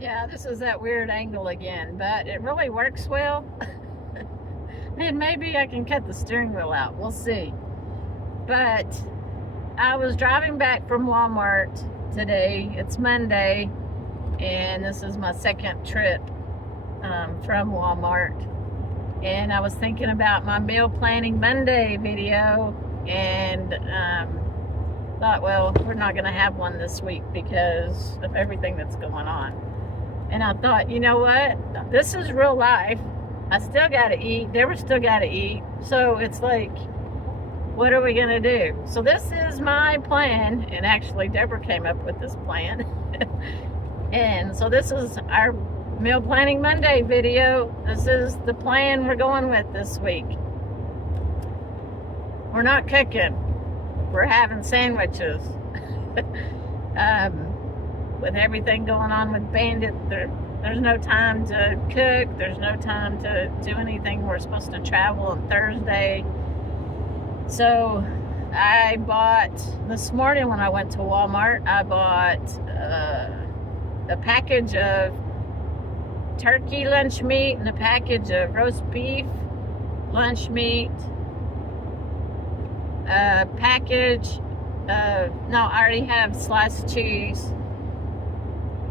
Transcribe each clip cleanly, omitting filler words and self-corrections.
Yeah, this is that weird angle again, but it really works well. And maybe I can cut the steering wheel out. We'll see. But I was driving back from Walmart today. It's Monday, and this is my second trip from Walmart. And I was thinking about my meal planning Monday video, and thought, well, we're not going to have one this week because of everything that's going on. And I thought, you know what? This is real life. I still got to eat. Deborah still got to eat. So it's like, what are we going to do? So this is my plan. And actually, Deborah came up with this plan. And so this is our Meal Planning Monday video. This is the plan we're going with this week. We're not cooking. We're having sandwiches. With everything going on with Bandit, there's no time to cook. There's no time to do anything. We're supposed to travel on Thursday. So I bought, this morning when I went to Walmart, I bought a package of turkey lunch meat and a package of roast beef lunch meat. A package of, no, I already have sliced cheese.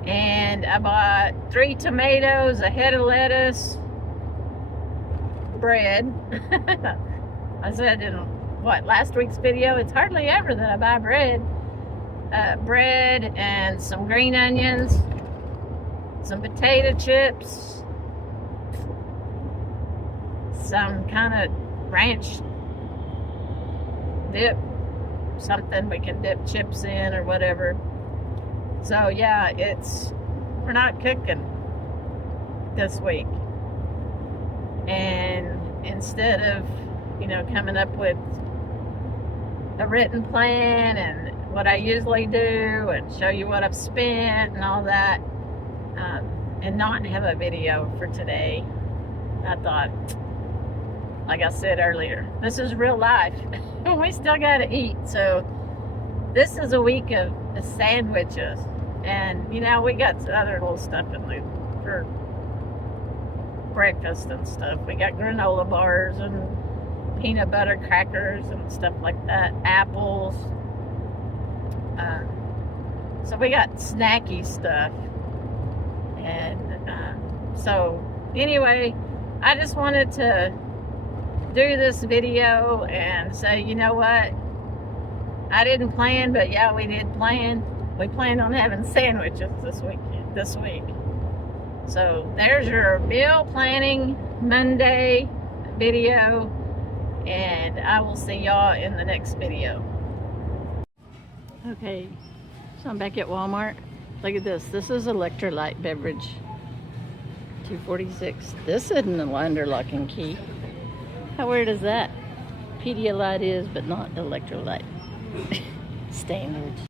And I bought 3 tomatoes, a head of lettuce, bread. I said in last week's video, it's hardly ever that I buy bread. Bread and some green onions, some potato chips, some kind of ranch dip, something we can dip chips in or whatever. So yeah, we're not cooking this week. And instead of, coming up with a written plan and what I usually do and show you what I've spent and all that, and not have a video for today, I thought, like I said earlier, this is real life. We still gotta eat. So this is a week of sandwiches. And, we got other little stuff for breakfast and stuff. We got granola bars and peanut butter crackers and stuff like that. Apples. So we got snacky stuff. And so, anyway, I just wanted to do this video and say, you know what? I didn't plan, but yeah, we did plan. We planned on having sandwiches this week. So there's your meal planning Monday video, and I will see y'all in the next video. Okay, so I'm back at Walmart. Look at this. This is electrolyte beverage. $2.46. This isn't an underlocking key. How weird is that? Pedialyte is, but not electrolyte. Standards.